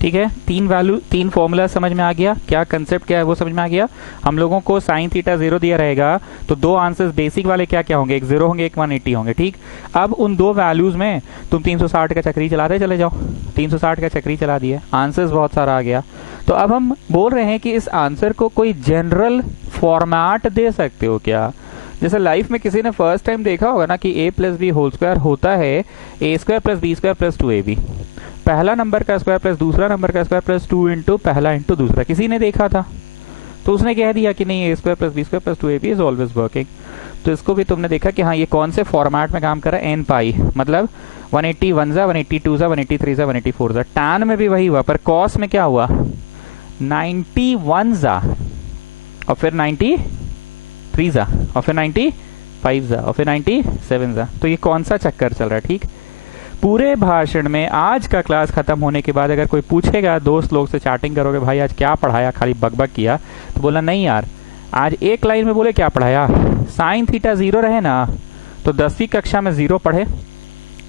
ठीक है, तीन वैल्यू, तीन फॉर्मूला समझ में आ गया, क्या कंसेप्ट क्या है वो समझ में आ गया। हम लोगों को साइन थीटा 0 दिया रहेगा तो दो आंसर्स बेसिक वाले क्या क्या होंगे, एक 0 होंगे, एक 180 होंगे। ठीक, अब उन दो वैल्यूज में तुम 360 का चक्री चलाते चले जाओ, 360 का चक्री चला दिए, आंसर्स बहुत सारा आ गया। तो अब हम बोल रहे हैं कि इस आंसर को कोई जनरल फॉर्मेट दे सकते हो क्या। जैसे लाइफ में किसी ने फर्स्ट टाइम देखा होगा ना कि a plus B whole square होता है a square plus B square plus 2ab, पहला नंबर का स्क्वायर प्लस दूसरा नंबर का स्क्वायर प्लस 2 इंटू पहला इंटू दूसरा। किसी ने देखा था तो उसने कह दिया कि नहीं a square plus B square plus 2ab is always working. तो इसको भी तुमने देखा कि हाँ ये कौन से फॉर्मेट में काम कर रहा है, एन पाई, मतलब 181 जा, 182 जा, 183 जा, 184 जा। टैन में भी वही हुआ, पर कॉस में क्या हुआ, 91 जा और फिर 93 जा और फिर 95 जा और फिर 97 जा। तो ये कौन सा चक्कर चल रहा है। ठीक, पूरे भाषण में आज का क्लास खत्म होने के बाद अगर कोई पूछेगा, दोस्त लोग से चैटिंग करोगे भाई आज क्या पढ़ाया, खाली बकबक किया, तो बोला नहीं यार आज एक लाइन में बोले क्या पढ़ाया, साइन थीटा 0 रहे ना तो 10वीं कक्षा में 0 पढ़े,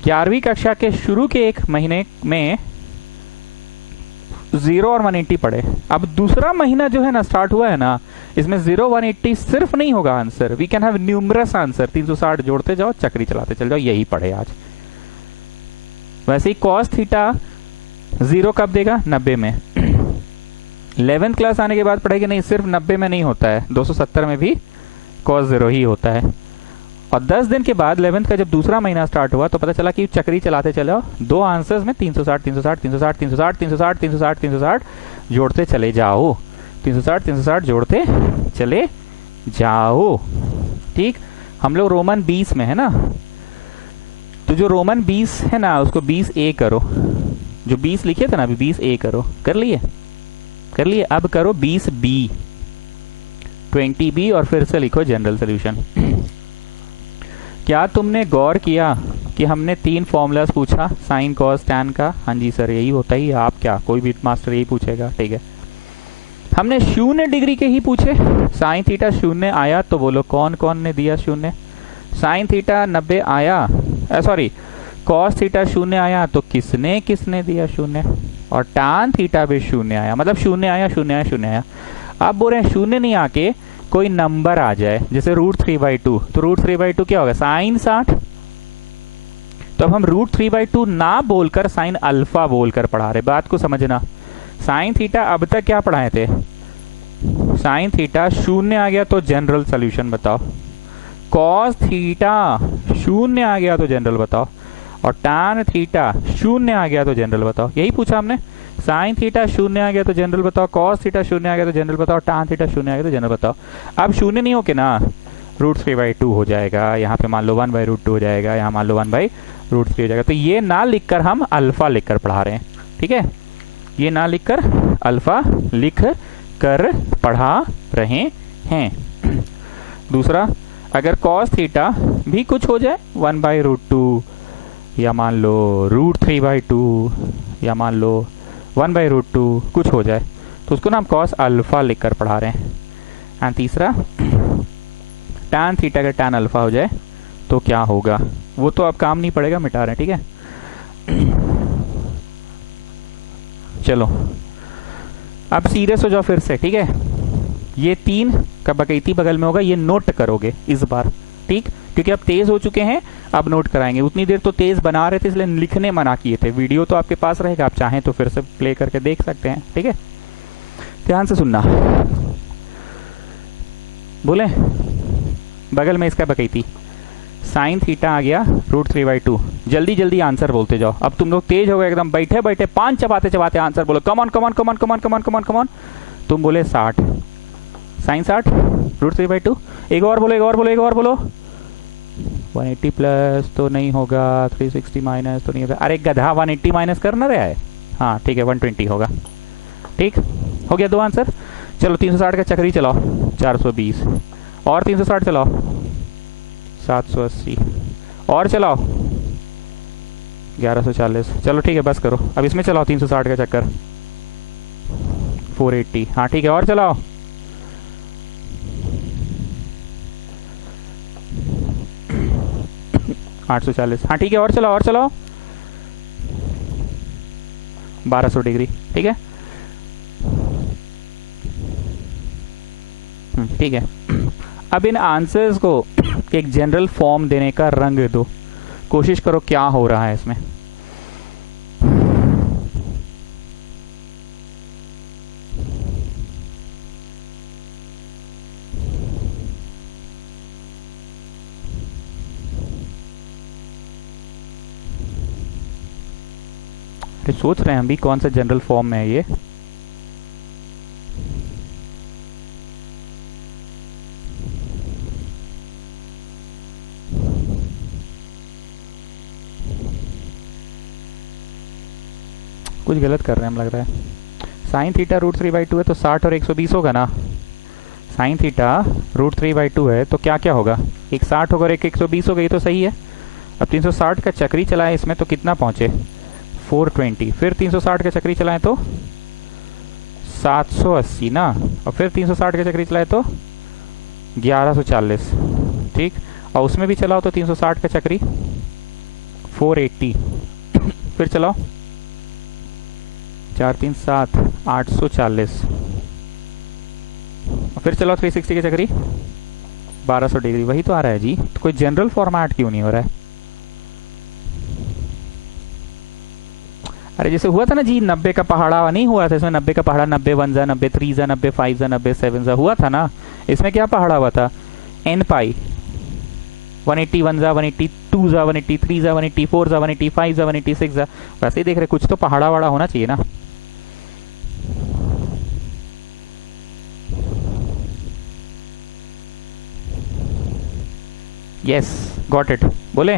11वीं कक्षा के शुरू के एक महीने में 0 और 180 पढ़े। अब दूसरा महीना जो है ना स्टार्ट हुआ है ना, इसमें 0 180 सिर्फ नहीं होगा answer, we can have numerous answer, 360 जोड़ते जाओ चक्री चलाते चल जाओ, यही पढ़े आज। वैसे ही कॉस थीटा 0 कब देगा, 90 में। 11th क्लास आने के बाद पढ़ेगी नहीं, सिर्फ 90 में नहीं होता है, 270 में भी कॉस 0 ही होता है। और 10 दिन के बाद 11th का जब दूसरा महीना स्टार्ट हुआ तो पता चला कि चक्री चलाते चलो, दो आंसर्स में 360 360 360 360 360 360 360 जोड़ते चले जाओ, 360 360 जोड़ते चले जाओ। ठीक, हम लोग रोमन 20 में है ना, तो जो रोमन 20 है ना उसको 20a करो, जो 20 लिखे थे ना अभी 20a करो, कर लिए कर लिए। अब करो 20b 20b और फिर से लिखो जनरल सोल्यूशन। क्या तुमने गौर किया कि हमने 3 फॉर्मूलाज पूछा, साइन कॉस टैन का। हाँ जी सर यही होता ही, आप क्या कोई भी मास्टर यही पूछेगा। ठीक है, हमने 0 डिग्री के ही पूछे, साइन थीटा 0 आया तो बोलो कौन कौन ने दिया 0, साइन थीटा 90 आया, सॉरी कॉस थीटा 0 आया तो किसने किसने दिया 0, और टैन थीटा भी 0 आया, मतलब 0 आया 0 आया 0 आया। आप बोल रहे हैं 0 नहीं आके कोई नंबर आ जाए, जैसे √3/2, तो √3/2 क्या होगा, साइन 60। तो अब हम √3/2 ना बोलकर साइन अल्फा बोलकर पढ़ा रहे, बात को समझना। साइन थीटा अब तक क्या पढ़ाए थे, साइन थीटा 0 आ गया तो जनरल सोल्यूशन बताओ, कॉस थीटा 0 आ गया तो जनरल बताओ, और टैन थीटा 0 आ गया तो जनरल बताओ। यही पूछा हमने, साइन थीटा 0 आ गया तो जनरल बताओ, कॉस थीटा 0 आ गया तो जनरल बताओ, टैन थीटा 0 आ गया तो जनरल बताओ। अब 0 नहीं हो के ना √3/2 हो जाएगा, यहाँ पे मान लो 1/√2 हो जाएगा, यहाँ मान लो 1/√3 हो जाएगा। तो ये ना लिखकर हम अल्फा लिखकर पढ़ा रहे हैं। ठीक है, ये ना लिखकर अल्फा लिख कर पढ़ा रहे हैं। दूसरा, अगर कॉस थीटा भी कुछ हो जाए 1/√2 या मान लो √3/2 या मान लो 1/√2 कुछ हो जाए तो उसको ना हम कॉस अल्फा लिखकर पढ़ा रहे हैं। एंड तीसरा, टैन थीटा का टैन अल्फा हो जाए तो क्या होगा, वो तो अब काम नहीं पड़ेगा, मिटा रहे हैं। ठीक है, चलो अब सीरियस हो जाओ फिर से। ठीक है, ये 3 का बकैती बगल में होगा, ये नोट करोगे इस बार। ठीक, क्योंकि अब तेज हो चुके हैं, अब नोट कराएंगे। उतनी देर तो तेज बना रहे थे इसलिए लिखने मना किए थे, वीडियो तो आपके पास रहेगा, आप चाहें तो फिर से प्ले करके देख सकते हैं। ठीक है, ध्यान से सुनना, बोले बगल में इसका बकैती, साइन थीटा आ गया √3/2, जल्दी जल्दी आंसर बोलते जाओ। अब तुम लोग तेज हो गए एकदम, बैठे बैठे 5 चबाते चबाते आंसर बोलो, come on come on come on come on come on come on come on. तुम बोले 60, साइन 60 √3/2, एक और बोलो एक और बोलो एक और बोलो, 180 प्लस तो नहीं होगा, 360 माइनस तो नहीं होगा, अरे गधा 180 माइनस करना रहा है। हाँ ठीक है 120 होगा। ठीक हो गया 2 आंसर। चलो 360 का चक्री चलाओ, 420, और 360 चलाओ 780, और चलाओ 1140। चलो ठीक है बस करो, अब इसमें चलाओ 360 का चक्कर 480। हाँ ठीक है, और चलाओ 840। हाँ ठीक है, और चलाओ और चलाओ 1200 डिग्री, ठीक है। ठीक है। अब इन आंसर्स को एक जनरल फॉर्म देने का रंग दो, कोशिश करो क्या हो रहा है इसमें। अरे सोच रहे हैं हम भी कौन सा जनरल फॉर्म में है ये। कुछ गलत कर रहे हैं हम, लग रहा है। साइन थीटा √3/2 है तो 60 और 120 होगा ना। साइन थीटा √3/2 है तो क्या क्या होगा, एक 60 होगा और एक 120 होगा, ये तो सही है। अब 360 का चक्री चलाएं इसमें तो कितना पहुंचे 420, फिर 360 का चक्री चलाएं तो 780 ना, और फिर 360 का चक्री चलाएं तो 1140, ठीक। और उसमें भी चलाओ तो 360 का चक्री 480, फिर चलाओ 4 3 7 840, फिर चलाओ 360 के चक्री 1200 डिग्री, वही तो आ रहा है जी। तो कोई जनरल फॉर्मेट क्यों नहीं हो रहा है। अरे जैसे हुआ था ना जी 90 का पहाड़ा, नहीं हुआ था इसमें 90 का पहाड़ा, 90 1 जा 90 3 जा 90 5 जा 90 7 जा हुआ था ना। इसमें क्या पहाड़ा हुआ था, n पाई 180 1 जा 180 2 जा 180 3 जा 180 4 जा 180 5 जा 180 6 जा। वैसे ही देख रहे कुछ तो पहाड़ा वाड़ा होना चाहिए ना। Yes got it. बोले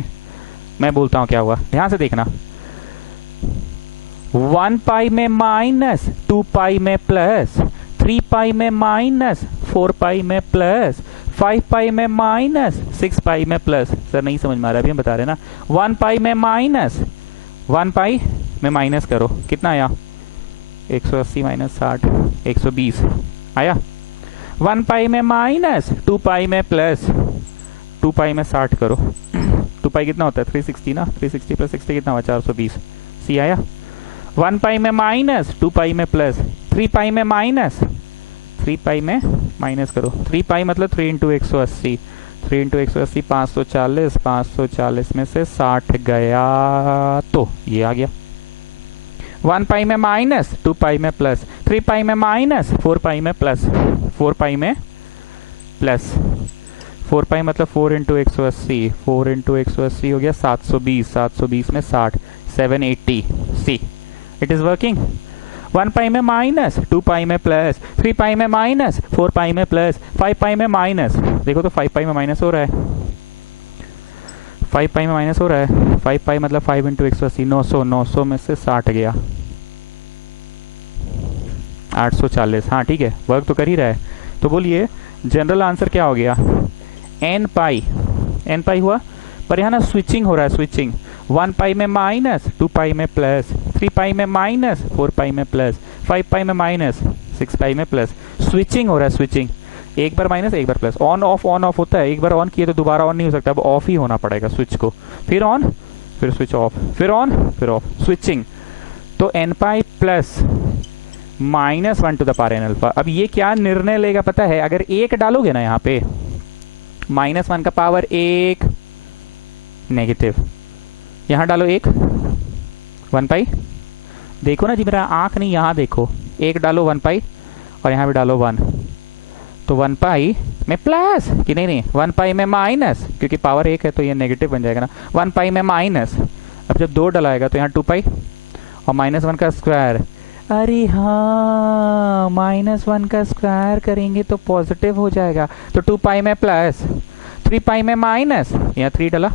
मैं बोलता हूं क्या हुआ, ध्यान से देखना। 1 पाई में माइनस, 2 पाई में प्लस, 3 पाई में माइनस, 4 पाई में प्लस, 5 पाई में माइनस, 6 पाई में प्लस। सर नहीं समझ में आ रहा, अभी हम बता रहे ना। 1 पाई में माइनस, 1 पाई में माइनस करो, कितना आया 180 माइनस 60 120 आया। 1 पाई में माइनस, 2 पाई में प्लस, 2 पाई में 60 करो, 2 पाई कितना होता है 360 ना, 360 प्लस 60 कितना हुआ 420, सी आया। 1 पाई में माइनस, 2 पाई में प्लस, 3 पाई में माइनस, 3 पाई में माइनस करो, 3 पाई मतलब 3 इंटू 180, 3 इंटू 180 540, 540 में से 60 गया तो ये आ गया। 1 पाई में माइनस, 2 पाई में प्लस, 3 पाई में माइनस, 4 पाई में प्लस, 4 पाई में प्लस, 4 पाई मतलब 4 इंटू 180, 4 इंटू 180 हो गया 720, 720 में 60 780, सी इट इज वर्किंग। 1 पाई में माइनस, 2 पाई में प्लस, 3 पाई में माइनस, 4 पाई में प्लस, 5 पाई में माइनस, देखो तो 5 पाई में माइनस हो रहा है, 5 पाई में माइनस हो रहा है। 5 पाई मतलब 5 इंटू 180 900, 900 में से 60 गया 840। हाँ ठीक है, वर्क तो कर ही रहा है। तो बोलिए जनरल आंसर क्या हो गया, n पाई हुआ, पर यहाँ ना स्विचिंग हो रहा है, स्विचिंग। 1 पाई में माइनस, 2 पाई में प्लस, 3 पाई में माइनस, 4 पाई में प्लस, 5 पाई में माइनस, 6 पाई में प्लस, स्विचिंग हो रहा है, स्विचिंग। एक बार माइनस एक बार प्लस, ऑन ऑफ होता है। एक बार ऑन किए तो दोबारा ऑन नहीं हो सकता, अब ऑफ ही होना पड़ेगा स्विच को, फिर ऑन फिर स्विच ऑफ, फिर ऑन फिर ऑफ, स्विचिंग। तो n pi plus -1 to the power n alpha. अब ये क्या निर्णय लेगा पता है, अगर 1 डालोगे ना यहाँ पे -1 का पावर 1 नेगेटिव, यहां डालो 1 पाई, देखो ना जी मेरा आंख नहीं, यहां देखो, 1 डालो 1 पाई और यहां भी डालो 1, तो 1 पाई में प्लस कि नहीं 1 पाई में माइनस, क्योंकि पावर 1 है तो ये नेगेटिव बन जाएगा ना, 1 पाई में माइनस। अब जब 2 डलाएगा तो यहाँ 2 पाई और -1 का स्क्वायर। अरे हाँ, -1 का स्क्वायर करेंगे तो पॉजिटिव हो जाएगा, तो 2 पाई में प्लस, 3 पाई में माइनस, यहाँ 3 डला,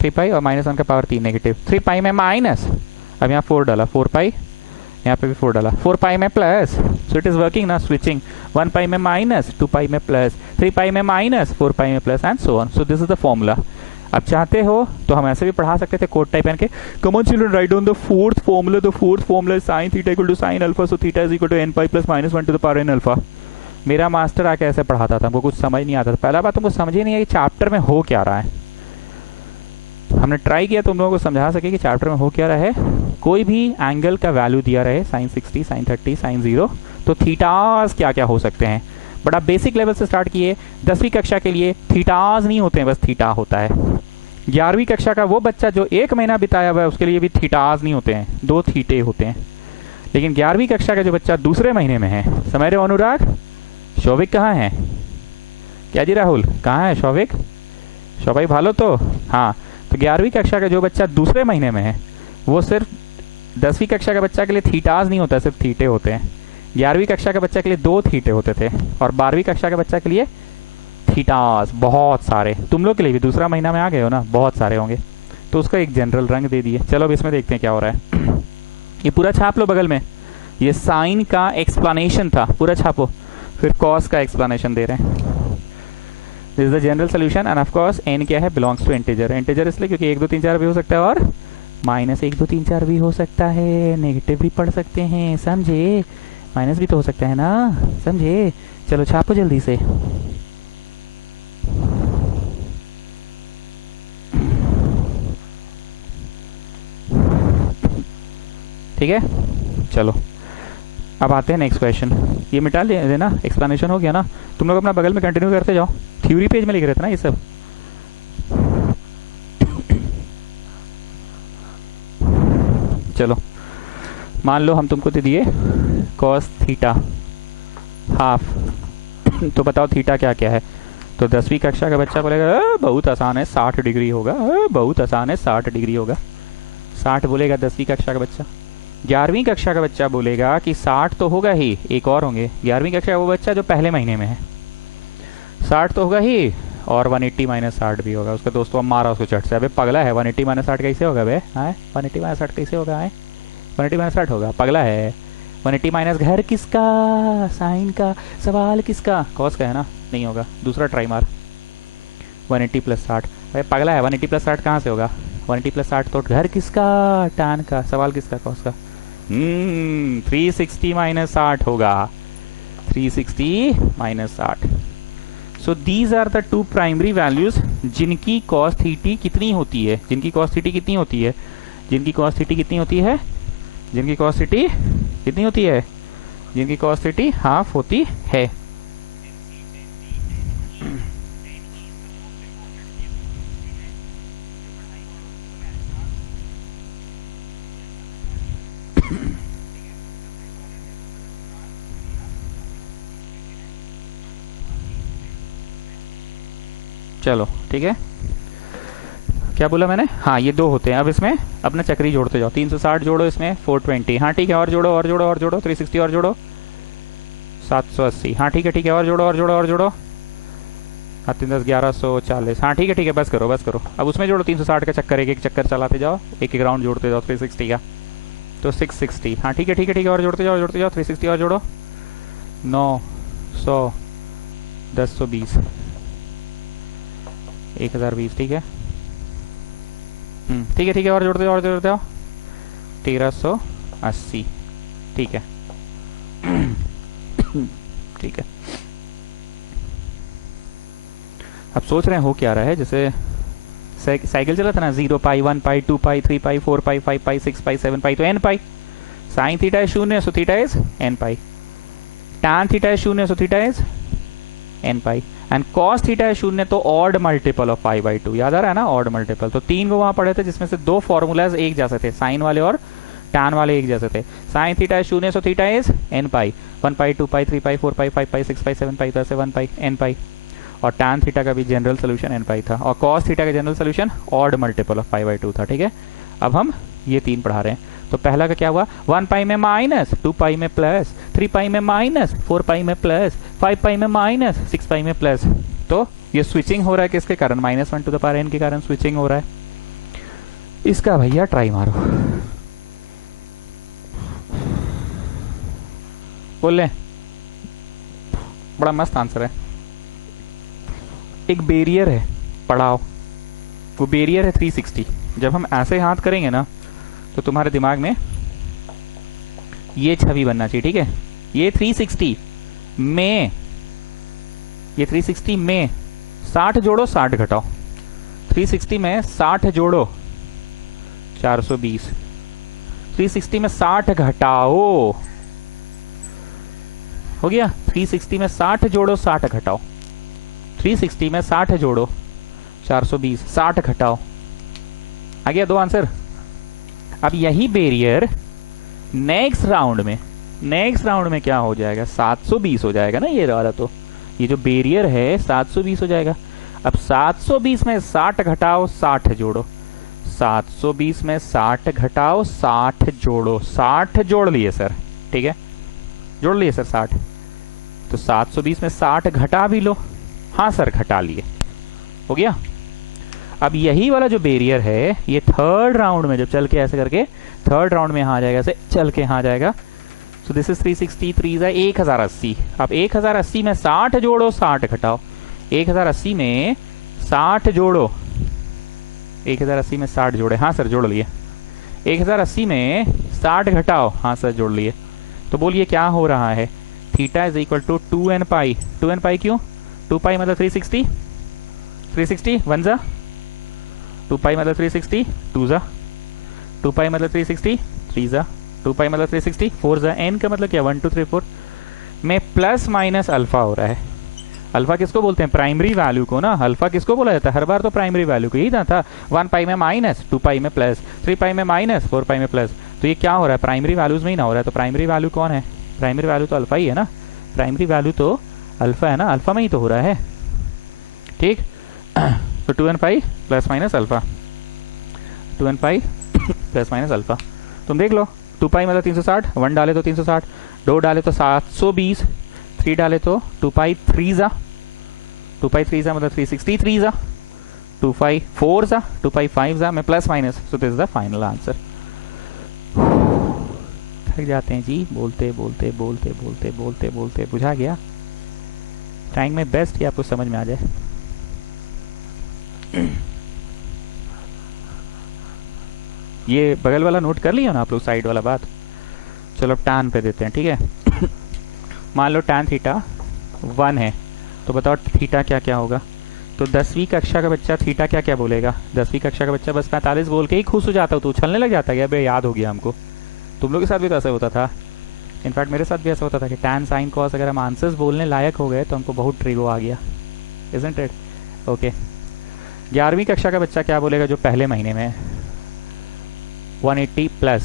3 पाई और -1 का पावर 3 नेगेटिव, 3 पाई में माइनस, अब यहाँ 4 डाला, 4 पाई, यहाँ पे भी 4 डाला, 4 पाई में plus, so it is working ना, स्विचिंग। 1 पाई में माइनस, 2 पाई में प्लस, 3 पाई में माइनस, 4 पाई में plus, and so on. So this is the formula. अब चाहते हो तो हम ऐसे भी पढ़ा सकते थे, कोड टाइप के। Come on children, write down the fourth formula. The fourth formula is sin theta equal to sin alpha, so theta is equal to n pi plus -1 to the power n alpha. मेरा master आके ऐसे पढ़ाता था, हमको कुछ समझ नहीं आता था। पहला बात तुमको समझ ही नहीं है कि चैप्टर में हो क्या रहा है। हमने ट्राई किया तुम लोगों को समझा सके कि चैप्टर में हो क्या रहा है। कोई भी एंगल का वैल्यू दिया रहे, साइन 60, साइन 30, साइन 0, तो थीटास क्या क्या हो सकते हैं। बड़ा बेसिक लेवल से स्टार्ट किए। 10वीं कक्षा के लिए थीटास नहीं होते हैं, बस थीटा होता है। 11वीं कक्षा का वो बच्चा जो 1 महीना बिताया हुआ है उसके लिए भी थीटास नहीं होते हैं, 2 थीटे होते हैं। लेकिन 11वीं कक्षा का जो बच्चा दूसरे महीने में है, समझ रहे हो अनुराग? शौविक कहाँ है? क्या जी राहुल, कहाँ है शौविक? शौभाई भालो तो हाँ। तो 11वीं कक्षा का जो बच्चा दूसरे महीने में है वो सिर्फ 10वीं कक्षा के बच्चा के लिए थीटास नहीं होता, सिर्फ थीटे होते हैं। 11वीं कक्षा के बच्चा के लिए 2 थीटे होते थे, और 12वीं कक्षा के बच्चा के लिए थीटास बहुत सारे। तुम लोग के लिए भी दूसरा महीना में आ गए हो ना, बहुत सारे होंगे, तो उसका एक जनरल रंग दे दिए। चलो अब इसमें देखते हैं क्या हो रहा है। ये पूरा छाप लो बगल में, ये साइन का एक्सप्लेनेशन था, पूरा छापो। फिर कॉस का एक्सप्लेनेशन दे रहे हैं। This is the general solution and of course n क्या है, बिलोंग्स टू इंटीजर। इंटीजर इसलिए क्योंकि 1 2 3 4 भी हो सकता है और माइनस 1 2 3 4 भी हो सकता है, नेगेटिव भी पढ़ सकते हैं, समझे? माइनस भी तो हो सकता है ना, समझे? चलो छापो जल्दी से। ठीक है, चलो अब आते हैं नेक्स्ट क्वेश्चन। ये मिटा देना, एक्सप्लेनेशन हो गया ना। तुम लोग अपना बगल में कंटिन्यू करते जाओ, थ्योरी पेज में लिख रहे थे ना ये सब। चलो मान लो हम तुमको दे दिए कॉस थीटा हाफ, तो बताओ थीटा क्या क्या है। तो 10वीं कक्षा का बच्चा बोलेगा बहुत आसान है, 60 डिग्री होगा, बहुत आसान है, 60 डिग्री होगा। 60 बोलेगा 10वीं कक्षा का बच्चा। 11वीं कक्षा का बच्चा बोलेगा कि 60 तो होगा ही, एक और होंगे। 11वीं कक्षा का वो बच्चा जो पहले महीने में है, 60 तो होगा ही, और 180 माइनस 60 भी होगा। उसका दोस्तों मारा उसको चट से, अबे पगला है, 180 माइनस 60 कैसे होगा बे? हाँ 180 माइनस 60 कैसे होगा? 180 माइनस 60 होगा, पगला है। 180 माइनस घर किसका, साइन का, सवाल किसका, कॉस का है ना, नहीं होगा। दूसरा ट्राई मार, 180 प्लस 60, भाई पगला है, 180 प्लस 60 कहाँ से होगा? 180 प्लस 60 तो घर किसका, टैन का, सवाल किसका, कॉस का। 360 माइनस 60 होगा, 360 minus 60। So these are the 2 primary values जिनकी कॉस थीटी कितनी होती है, जिनकी कॉस थीटी कितनी होती है, जिनकी कॉस थीटी कितनी होती है, जिनकी कॉस थीटी कितनी होती है, जिनकी कॉस थीटी हाफ होती है। चलो ठीक है, क्या बोला मैंने? हाँ ये 2 होते हैं। अब इसमें अपना चक्री जोड़ते जाओ, 360 जोड़ो, इसमें 420, हाँ ठीक है, और जोड़ो और जोड़ो और जोड़ो, 360 और जोड़ो, 780, हाँ ठीक है ठीक है, और जोड़ो और जोड़ो और जोड़ो, 3 10 1140, हाँ ठीक है ठीक है, बस करो बस करो। अब उसमें जोड़ो 360 का चक्कर, एक एक चक्कर चलाते जाओ, एक एक राउंड जोड़ते जाओ 360 का, तो 660, हाँ ठीक है ठीक है ठीक है, और जोड़ते जाओ 360 और जोड़ो, 900 1020 1020, ठीक है ठीक है ठीक है, और जोड़ते जाओ और जोड़ते जाओ, 1380, ठीक है ठीक है। अब सोच रहे हैं हो क्या रहा है, जैसे साइकिल चला था ना, 0 पाई 1 पाई 2 पाई 3 पाई 4 पाई 5 पाई 6 पाई 7 पाई, तो n पाई। साइन थीटा है 0, सो theta is n pi. Tan theta है 0, सो theta is n pi. And cos theta है 0, तो odd multiple of pi by 2, याद आ रहा है ना, ऑड मल्टीपल। तो 3 को वहां पढ़े थे जिसमें से 2 फॉर्मूलाज एक जैसे थे, साइन वाले और टैन वाले एक जैसे थे। साइन थीटा है 0, सो थीटा इज n पाई, 1 पाई 2 पाई 3 पाई 4 पाई 5 पाई 6 पाई 7 पाई, तो ऐसे 1 पाई n पाई। और टैन थीटा का भी जनरल सोल्यूशन n पाई था, और कॉस थीटा का general solution odd multiple of pi by 2 था, ठीक है। अब हम ये 3 पढ़ा रहे हैं। तो पहला का क्या हुआ, 1 पाई में माइनस, 2 पाई में प्लस, 3 पाई में माइनस, 4 पाई में प्लस, 5 पाई में माइनस, 6 पाई में प्लस। तो ये स्विचिंग हो रहा है किसके कारण, -1 टू द पावर n के कारण स्विचिंग हो रहा है। इसका भैया ट्राई मारो, बोल ले, बड़ा मस्त आंसर है। एक बैरियर है, पढ़ाओ, वो बैरियर है 360। जब हम ऐसे हाथ करेंगे ना, तो तुम्हारे दिमाग में ये छवि बनना चाहिए, ठीक है। ये 360 में, ये 360 में 60 जोड़ो 60 घटाओ, 360 में 60 जोड़ो 420, 360 में 60 घटाओ, हो गया। 360 में 60 जोड़ो 60 घटाओ, 360 में 60 जोड़ो 420, 60 घटाओ, आ गया 2 आंसर। अब यही बैरियर नेक्स्ट राउंड में क्या हो जाएगा, 720 हो जाएगा ना ये वाला। तो ये जो बैरियर है 720 हो जाएगा। अब 720 में 60 घटाओ 60 जोड़ो, 720 में 60 घटाओ 60 जोड़ो, 60 जोड़ लिए सर, ठीक है, जोड़ लिए सर 60। तो 720 में 60 घटा भी लो, हाँ सर घटा लिए, हो गया। अब यही वाला जो बैरियर है ये थर्ड राउंड में जब चल के ऐसे करके थर्ड राउंड में यहाँ आ जाएगा, ऐसे चल के यहाँ आ जाएगा। सो दिस इज 360, 3 है 1080। अब 1080 में 60 जोड़ो 60 घटाओ, 1080 में 60 जोड़ो, 1080 में 60 जोड़े, हाँ सर जोड़ लिए। 1080 में 60 घटाओ, हाँ सर जोड़ लिए। तो बोलिए क्या हो रहा है, theta is equal to 2n pi. 2n pi क्यों, 2 पाई मतलब 360, 360 1 जा, 2 पाई मतलब 360 2 जा, 2 पाई मतलब 360 3 जा, 2 पाई मतलब 360 4 जा। n का मतलब क्या 1 2 3 4 में प्लस माइनस अल्फा हो रहा है। अल्फा किसको बोलते हैं, प्राइमरी वैल्यू को ना। अल्फा किसको बोला जाता है, हर बार तो प्राइमरी वैल्यू को ही ना था। 1 पाई में माइनस, 2 पाई में प्लस, 3 पाई में माइनस, 4 पाई में प्लस। तो ये क्या हो रहा है, प्राइमरी वैल्यूज में ही ना हो रहा है। तो प्राइमरी वैल्यू कौन है, प्राइमरी वैल्यू तो अल्फा ही है ना, प्राइमरी वैल्यू तो अल्फा है ना, अल्फा में ही तो हो रहा है, ठीक। तो 2n pi plus minus alpha, 2n pi plus minus alpha. तुम देख लो, 2 पाई मतलब 360, 1 डाले तो 360, 2 डाले तो 720, 3 डाले तो 2 पाई 3 जा, 2 पाई 3 जा मतलब 363 जा, 2 पाई 4 जा, 2 पाई 5 जा, में plus minus. So this is the final answer. थक जाते हैं जी, बोलते बोलते बोलते बोलते बोलते बोलते। बुझा गया, टाइम में बेस्ट कि आपको समझ में आ जाए। ये बगल वाला नोट कर लिया ना आप लोग, साइड वाला बात। चलो टैन पे देते हैं, ठीक है। मान लो टैन थीटा 1 है, तो बताओ थीटा क्या क्या होगा। तो 10वीं कक्षा का बच्चा थीटा क्या क्या बोलेगा, 10वीं कक्षा का बच्चा बस 45 बोल के ही खुश हो जाता, तो उछलने लग जाता है, बे याद हो गया हमको। तुम लोग के साथ भी तो ऐसा होता था, इनफैक्ट मेरे साथ भी ऐसा होता था कि टैन साइन कॉस अगर हम आंसर्स बोलने लायक हो गए तो हमको बहुत ट्रिगो आ गया, इजंट इट। ओके, 11वीं कक्षा का बच्चा क्या बोलेगा जो पहले महीने में 180 प्लस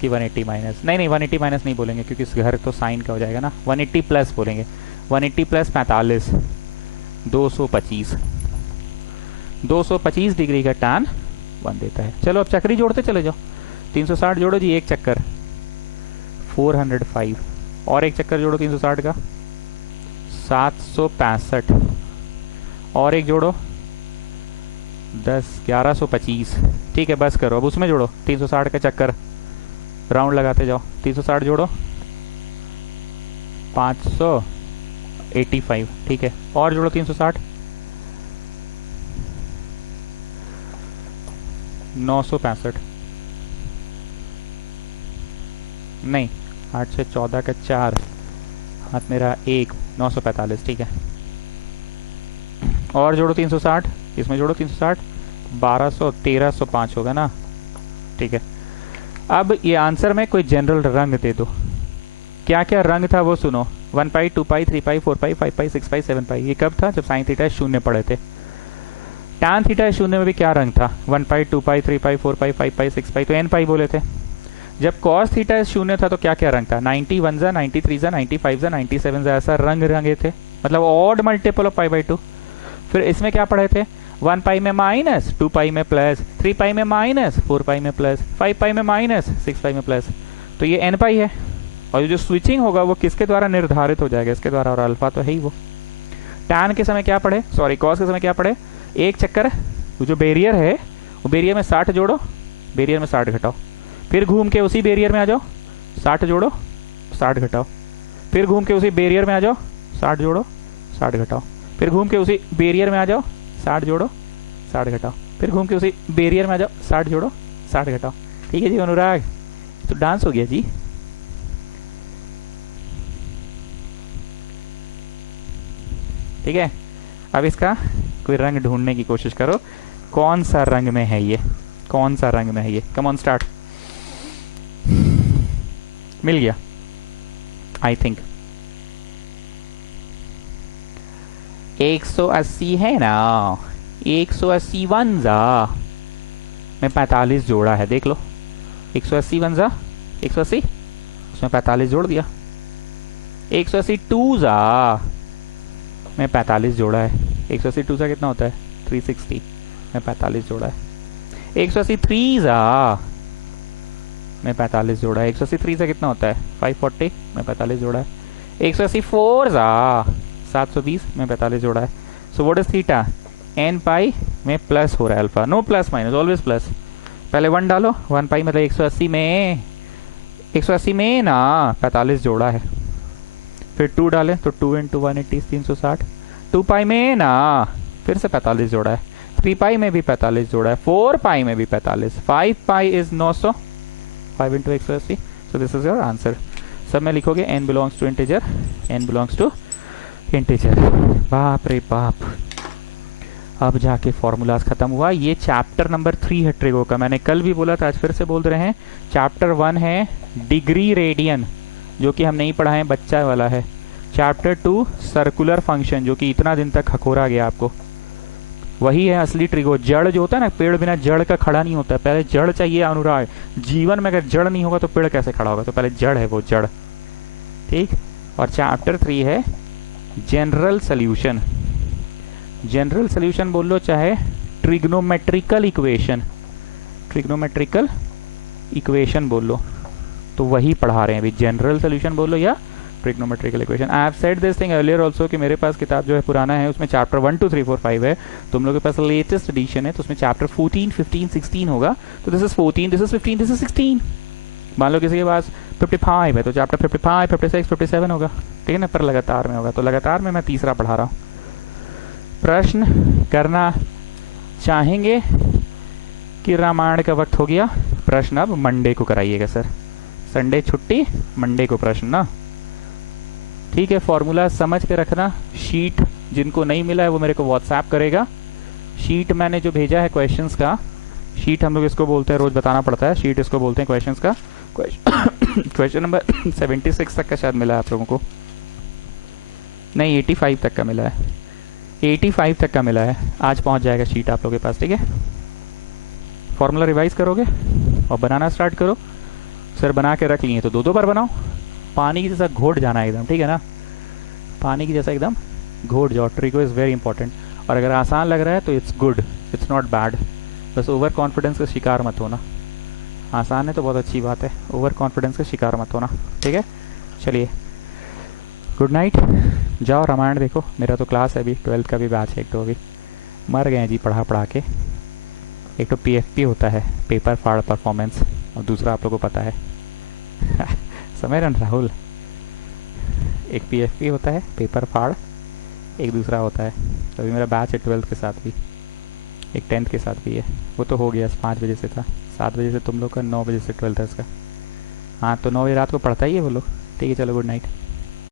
कि 180 माइनस, नहीं 180 माइनस नहीं बोलेंगे क्योंकि इस घर तो साइन का हो जाएगा ना, 180 प्लस बोलेंगे। 180 प्लस 45 225, 225 डिग्री का टैन 1 देता है। चलो अब चक्री जोड़ते चले जाओ, 360 जोड़ो जी, एक चक्कर 405, और एक चक्कर जोड़ो 360 का 765, और एक जोड़ो 1125, ठीक है बस करो। अब उसमें जोड़ो 360 का चक्कर, राउंड लगाते जाओ, 360 जोड़ो 585, ठीक है, और जोड़ो 360 965, नहीं 8 से 14 का 4, हाथ मेरा 1, 945, ठीक है, और जोड़ो 360, इसमें जोड़ो 360 1200 1305 होगा ना, ठीक है। अब ये आंसर में कोई जनरल रंग दे दो, क्या क्या रंग था वो सुनो। 1 पाई 2 पाई 3 पाई 4 पाई 5 पाई 6 पाई 7 पाई, ये कब था जब साइन थीटा शून्य पढ़े थे। टैन थीटा शून्य में भी क्या रंग था, 1 पाई 2 पाई 3 पाई 4 पाई 5 पाई 6 पाई, तो n पाई बोले थे। जब कॉस थीटा शून्य था तो क्या क्या रंग था, 91 जा 93 जा 95 जा 97 जा, ऐसा रंग रंगे थे, मतलब odd multiple of pi by 2। फिर इसमें क्या पढ़े थे, 1 पाई में माइनस, 2 पाई में प्लस, 3 पाई में माइनस, 4 पाई में प्लस, 5 पाई में माइनस, 6 पाई में प्लस, तो ये n पाई है। और जो स्विचिंग होगा वो किसके द्वारा निर्धारित हो जाएगा, इसके द्वारा, और अल्फा तो है ही वो। टैन के समय क्या पढ़े, सॉरी कॉस के समय क्या पढ़े, एक चक्कर जो बैरियर है वो बैरियर में 60 जोड़ो, बैरियर में 60 घटाओ, फिर घूम के उसी बैरियर में आ जाओ, 60 जोड़ो 60 घटाओ, फिर घूम के उसी बैरियर में आ जाओ, 60 जोड़ो 60 घटाओ, फिर घूम के उसी बैरियर में आ जाओ, 60 जोड़ो 60 घटाओ, फिर घूम के उसी बैरियर में आ जाओ, 60 जोड़ो 60 घटाओ। ठीक है जी अनुराग, तो डांस हो गया जी। ठीक है, अब इसका कोई रंग ढूंढने की कोशिश करो, कौन सा रंग में है ये, कौन सा रंग में है ये? Come on start. मिल गया आई थिंक। 180 है ना, 180 वन जा में 45 जोड़ा है, देख लो। 180 वन जा 180, उसमें 45 जोड़ दिया। 180 टू जा में 45 जोड़ा है। 180 टू जा कितना होता है? 360 में 45 जोड़ा है। 180 थ्री जा में 45 जोड़ा है। 180 थ्री से कितना होता है? 540 में 45 जोड़ा है। 180 फोर जा 720 में 45 जोड़ा है। So what is theta? N pi में प्लस हो रहा है alpha, no plus minus, always plus. पहले 1 डालो, 1 पाई मतलब 180 में, 180 में ना 45 जोड़ा है। फिर 2 डालें तो 2 इंटू 180 360। 2 पाई में ना फिर से 45 जोड़ा है। 3 पाई में भी 45 जोड़ा है। 4 पाई में भी 45। 5 pi is 900, 5 into 180। So this is your answer. सब में लिखोगे n belongs to integer, n belongs to integer. बाप रे बाप, अब जाके फॉर्मूलाज खत्म हुआ। ये चैप्टर नंबर 3 है ट्रिगो का। मैंने कल भी बोला था, आज फिर से बोल रहे हैं। चैप्टर 1 है डिग्री रेडियन, जो कि हम नहीं पढ़ा है, बच्चा वाला है। चैप्टर 2 सर्कुलर फंक्शन, जो कि इतना दिन तक खकोरा गया आपको, वही है असली ट्रिगो। जड़ जो होता है ना, पेड़ बिना जड़ का खड़ा नहीं होता है। पहले जड़ चाहिए अनुराग। जीवन में अगर जड़ नहीं होगा तो पेड़ कैसे खड़ा होगा? तो पहले जड़ है वो, जड़। ठीक। और चैप्टर 3 है जनरल सोल्यूशन। जनरल सोल्यूशन बोल लो, चाहे ट्रिग्नोमेट्रिकल इक्वेशन, ट्रिग्नोमेट्रिकल इक्वेशन बोल लो, तो वही पढ़ा रहे हैं अभी। जनरल सोल्यूशन बोल लो या trigonometrical equation. I have said this thing earlier also कि मेरे पास किताब जो है पुराना है, उसमें चैप्टर 1 2 3 4 5 है। तुम लोगों के पास लेटेस्ट एडिशन है तो उसमें चैप्टर 14 15 16 होगा। तो this is 14, this is 15, this is 16। मान लो किसी के पास 55 है तो चैप्टर 55 56 57 होगा, ठीक है ना, पर लगातार में होगा। तो लगातार में मैं तीसरा पढ़ा रहा हूँ। प्रश्न करना चाहेंगे कि रामायण का वक्त हो गया? प्रश्न अब मंडे को कराइएगा सर, संडे छुट्टी, मंडे को प्रश्न ना, ठीक है। फॉर्मूला समझ के रखना। शीट जिनको नहीं मिला है वो मेरे को व्हाट्सएप करेगा। शीट मैंने जो भेजा है क्वेश्चंस का, शीट हम लोग इसको बोलते हैं, रोज बताना पड़ता है, शीट इसको बोलते हैं क्वेश्चंस का। क्वेश्चन नंबर 76 तक का शायद मिला है आप लोगों को, नहीं 85 तक का मिला है, 85 तक का मिला है। आज पहुंच जाएगा शीट आप लोगों के पास, ठीक है। फॉर्मूला रिवाइज करोगे और बनाना स्टार्ट करो। सर बना के रख लिए तो 2 बार बनाओ। पानी की जैसा घोट जाना है एकदम, ठीक है ना, पानी की जैसा एकदम घोट जाओ। Trigo is very important. और अगर आसान लग रहा है तो it's good, it's not bad. बस ओवर कॉन्फिडेंस का शिकार मत होना। आसान है तो बहुत अच्छी बात है, ओवर कॉन्फिडेंस का शिकार मत होना, ठीक है। चलिए गुड नाइट, जाओ रामायण देखो। मेरा तो क्लास है अभी, 12th का भी बैच है, एक तो अभी मर गए हैं जी पढ़ा के। एक तो PFP होता है, पेपर फाड़ परफॉर्मेंस, और दूसरा आप लोगों को पता है समझ रहे राहुल, एक PFP होता है पेपर फाड़, एक दूसरा होता है। तो अभी मेरा बैच है 12th के साथ भी, एक 10th के साथ भी है। वो तो हो गया 5 बजे से था, 7 बजे से तुम लोग का, 9 बजे से 12th का। हाँ तो 9 बजे रात को पढ़ता ही है वो लोग, ठीक है। चलो गुड नाइट।